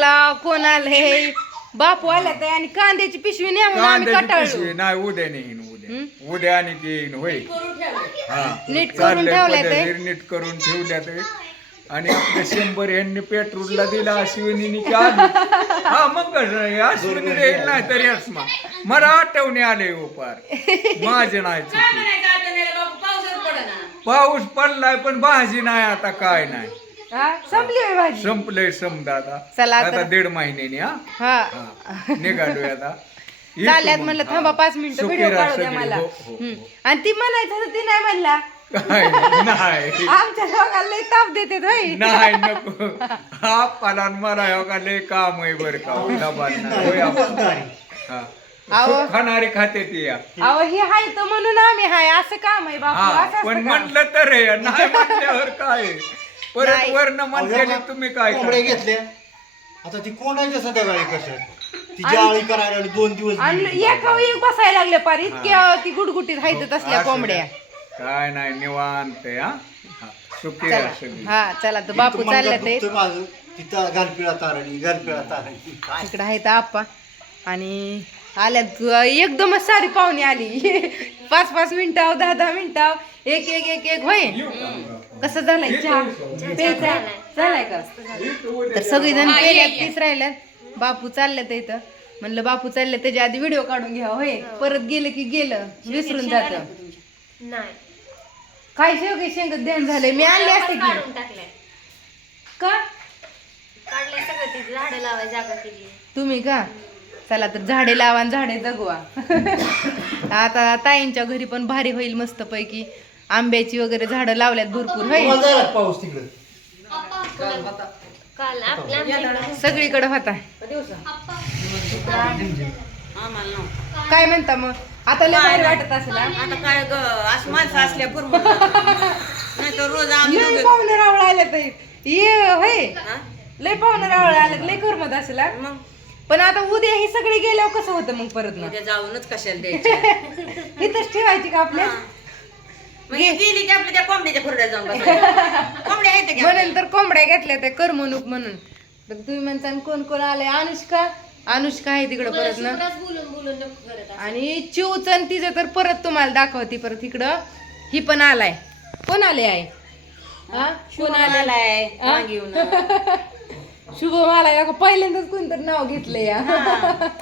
चला कोण आले बापू आले तर आणि कांद्याची पिशवी न्या म्हणून आम्ही कांद्याची पिशवी कटाळलो नाही उद्या नेईन उद्या. उद्या आणि येईन होय. हा. नीट करून चाललंय ठेवलंय ते. पद्धतशीर नीट करून ठेवल्यात ते. आणि आपलं शंभर यांनी पेट्रोलला दिला अश्विनी हा मग कसं अश्विनी देईल नाही तरी असमा. मला आठवणे आले हो पार. माझे नाही चुकी. पाऊस पडलाय पण भाजी नाही आता काय नाही. हा संपली होय भाजी संपलंय समजा आता चला आता. आता दीड महिन्यानी हा हा हा, निघालोय आता येतो चालल्यात मग. म्हणलं हा. थांबा पाच मिनिटं व्हिडिओ काढू द्या सगळी. मला हो, हो, हम्म. हो. आणि ती म्हणायचं होतं ती नाही म्हणला नाही आमच्या दोघांना लई ताप देते होय नाही नको हा मला हो का लय काम आहे बर का. होय आपण. हा. खूप खाणारे खाते ती या अहो हे हाय तर म्हणून आम्ही हाय असं काम आहे बापू हा असं पण असतं. म्हटलं तर हे नाही म्हटल्यावर काय परत नाही. तुम्ही काय कोंबड्या करता? घेतल्या आता ती कोंडायच्या संध्याकाळी कसं ती जाळी करायला आणि दोन दिवस आणि गेली. एका एक बसायला लागले पार इतक्या ती गुडगुटीत हायत असल्या असं कोंबड्या. काय नाही निवांत आहे, हा हा. सुखी चला हा चला तर बापू तुम्हाला चालले ते दुखतंय माझं तिथं गालपिळा तारणी गालपिळा तारणी काय इकडे आहेत आप्पा आणि आल्यात एकदमच सारी पाहुणी आली. पाच पाच मिनिटं दहा दहा मिनिटं एक एक एक एक होय. कसं झालंय चहा? प्यायचा झालाय. का? तर सगळीजण पेल्यात तीच राहिल्यात बापू चालल्यात इथं. म्हणलं बापू चालले त्याच्या आधी व्हिडिओ काढून घ्या होय. परत गेलं की गेलं विसरून जात. नाही. काय शेवगे शेंगत ध्यान झालंय? मी आणले असते की. का? तुम्ही का? चला तर झाडे लावा आणि झाडे जगवा. आता ताईंच्या घरी पण भारी होईल मस्त पैकी आंब्याची वगैरे झाडं लावल्यात भरपूर पाऊस तिकडे. सगळीकडे होता. काय म्हणता मग? आता लय भारी वाटत असेल? आता काय ग असं माणसं असल्या बरोबर नाही तर रोज आम्ही लय दोघे- पाहुणे रावळ आले तर ये होय? हा? लय पाहुणे रावळ आले लय करमत असेल? मग? पण आता उद्या हे सगळे गेल्यावर कसं होतं मग परत ना उद्या जाऊनच कशाला द्यायची? इथंच ठेवायची का आपल्या? मग गेली की आपल्या त्या कोंबड्याच्या खुरड्या जाऊन बसायचं. कोंबड्या आहेत की म्हणून तर कोंबड्या घेतल्या त्या करमणूक म्हणून. तर तुम्ही म्हणता कोण कोण आलंय? अनुष्का? अनुष्का आहे तिकडं परत ना? शुभ्राच बोलून बोलून नको करत असं. आणि चिवचन तिचं तर परत तुम्हाला दाखवते परत इकडं. ही पण आलाय. कोण आले आहे हा? कोण आले आलाय. हा? वांगी घेऊन शुभम आलाय का पहिल्यांदाच कोणतरी नाव घेतलंय या.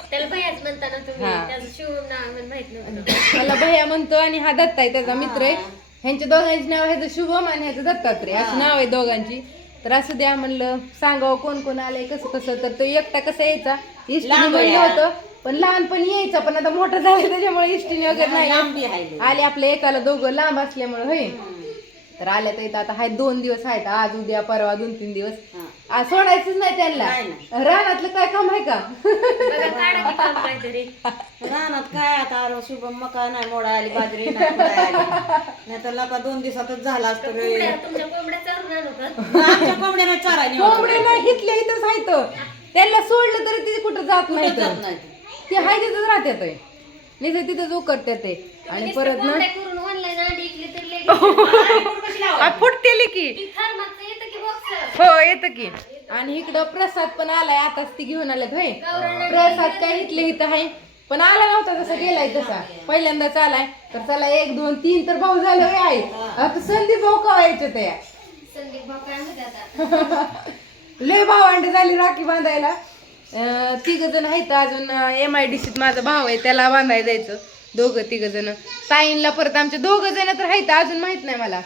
त्याला भैयाच म्हणताना तुम्ही हा. त्याचं शिव नाव मला माहीत नव्हतं. मला भैया म्हणतो आणि हा दत्ता आहे त्याचा मित्र आहे. ह्यांच्या दोघांची नाव ह्याचं शुभम आणि ह्याचं दत्तात्रय. असं नाव आहे दोघांची. तर असं द्या म्हणलं सांगावं कोण कोण आलंय कसं कसं. तर तो एकटा कसा यायचा? इष्टीने म्हणलं होतं पण लहानपणी यायचा पण आता मोठं झालं त्याच्यामुळे इष्टीने वगैरे लांबी नाही आहे. आले आपल्या एकाला दोघं लांब असल्यामुळे होय. तर आल्या तर इथं आता हाय दोन दिवस आहेत. आज उद्या परवा दोन तीन दिवस. आज सोडायचंच नाही त्यांना. नाही, रानातलं काय काम आहे का? बघा काढा की काम काहीतरी. रानात काय आता आलो शुभम मका नाही मोडा आली बाजरी नाही मोडा आली. नाही तर लका दोन दिवसातच झाला असतो रे कोंबड्या तुमच्या कोंबड्या चारून आणू का? आमच्या कोंबड्याने चारा नेऊ. कोंबडे नाही इथल्या इथंच आहेत. त्यांना सोडलं तरी ते कुठं जात नाही जात नाही ते हाय तिथंच राहतात नाही तिथंच उकरतात ते. आणि परत ना कोंबड्या करून ऑनलाईन अंडी इकली तर लगेच आ, फुटतेली की. हो येतं की. आणि इकडं प्रसाद पण आलाय आताच ती घेऊन आल्यात होय. प्रसाद काय इथले इथं आहे. पण आला नव्हता तसा गेलाय तसा. पहिल्यांदाच आलाय. तर चला एक दोन तीन तर भाऊ झाले होय आहे आता संदीप भाऊ कवायचे त्या लय भावंड झाली राखी बांधायला. तिघ जण आहेत अजून एम आय डी सीत माझा भाव आहे त्याला बांधायला जायचं. दोघं तिघ जण. ताईंला परत आमचे दोघं जण तर आहेत अजून माहीत नाही मला.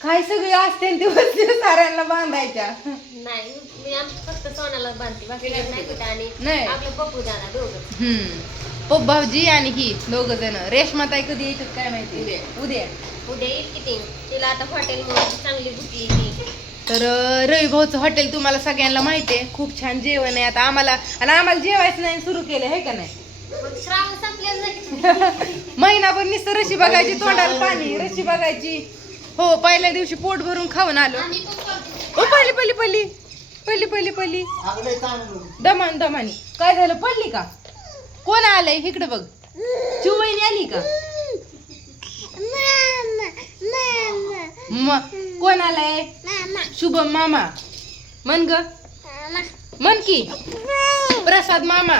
काय सगळे असते दिवस दिवस साऱ्यांना बांधायच्या. नाही मी आम फक्त सोनाला बांधते बाकी नाही कुठं आणि नाही. आपलं पप्पू जाणार दोघं. हम्म. पप्पाजी आणि ही दोघ जण. रेशमा ताई कधी यायच्यात काय माहिती? उद्या. उद्या. येईल किती तिला आता हॉटेल चांगली भुकी येते. तर अं, रवी भाऊचं हॉटेल तुम्हाला सगळ्यांना माहिती आहे. खूप छान जेवण आहे. आता आम्हाला आणि आम्हाला जेवायचं नाही सुरू केलं आहे का नाही? मग श्रावण महिनाभर नुसतं रशी बघायची तोंडाला पाणी रशी बघायची. हो पहिल्या दिवशी पोट भरून खाऊन आलो. ओ पहिली पहिली पहिली पहिली पहिली पहिली दमान दमानी. काय झालं पडली का? कोण आलंय? इकडे बघ. चिवबहिणी आली का? म कोण आलाय? शुभम मामा. मन ग. म्हण की. प्रसाद मामा.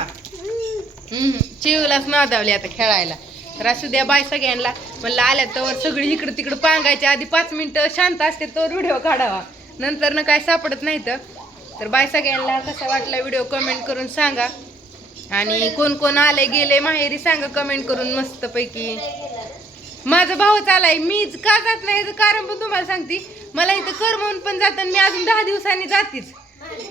हम्म, चिवलाच नादावली आता खेळायला. तर असू द्या बाय सगळ्यांना. म्हणलं आल्या तर सगळी इकडं तिकडं पांगायच्या आधी पाच मिनटं शांत असते तर व्हिडिओ काढावा. नंतर ना काय सापडत नाही तर. बाय सगळ्यांना कसा वाटला व्हिडिओ कमेंट करून सांगा. आणि कोण कोण आले गेले माहेरी सांगा कमेंट करून मस्तपैकी. माझा भाऊ आलाय मी का जात नाही कारण पण तुम्हाला सांगते. मला इथं कर म्हणून पण जात मी अजून दहा दिवसांनी जातीच.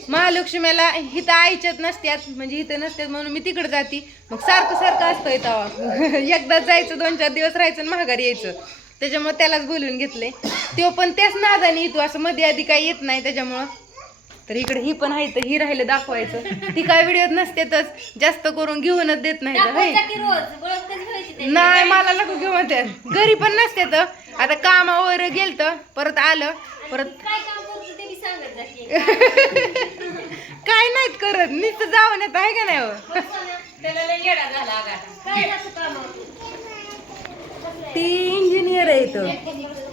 महालक्ष्मीला इथं आईच्यात नसत्यात म्हणजे इथं नसत्यात म्हणून मी तिकडे जाते. मग सारखं सारखं असतं इथं एकदाच जायचं दोन चार दिवस राहायचं आणि माघारी यायचं. त्याच्यामुळे त्यालाच बोलून घेतले. तो पण त्याच नादाने येतो असं मध्ये आधी काही येत नाही त्याच्यामुळं. तर इकडे ही पण आहे तर ही राहिलं दाखवायचं. ती काय व्हिडिओत नसतेच जास्त करून घेऊनच देत नाही तर? नाही मला नको घेऊ म्हणते घरी पण नसते तर आता कामावर गेलत परत आलं परत काय काम करतो ते काय नाहीत करत. नुसतं जाऊन येत आहे का नाही हो? काय ती इंजिनियर आहे इथं.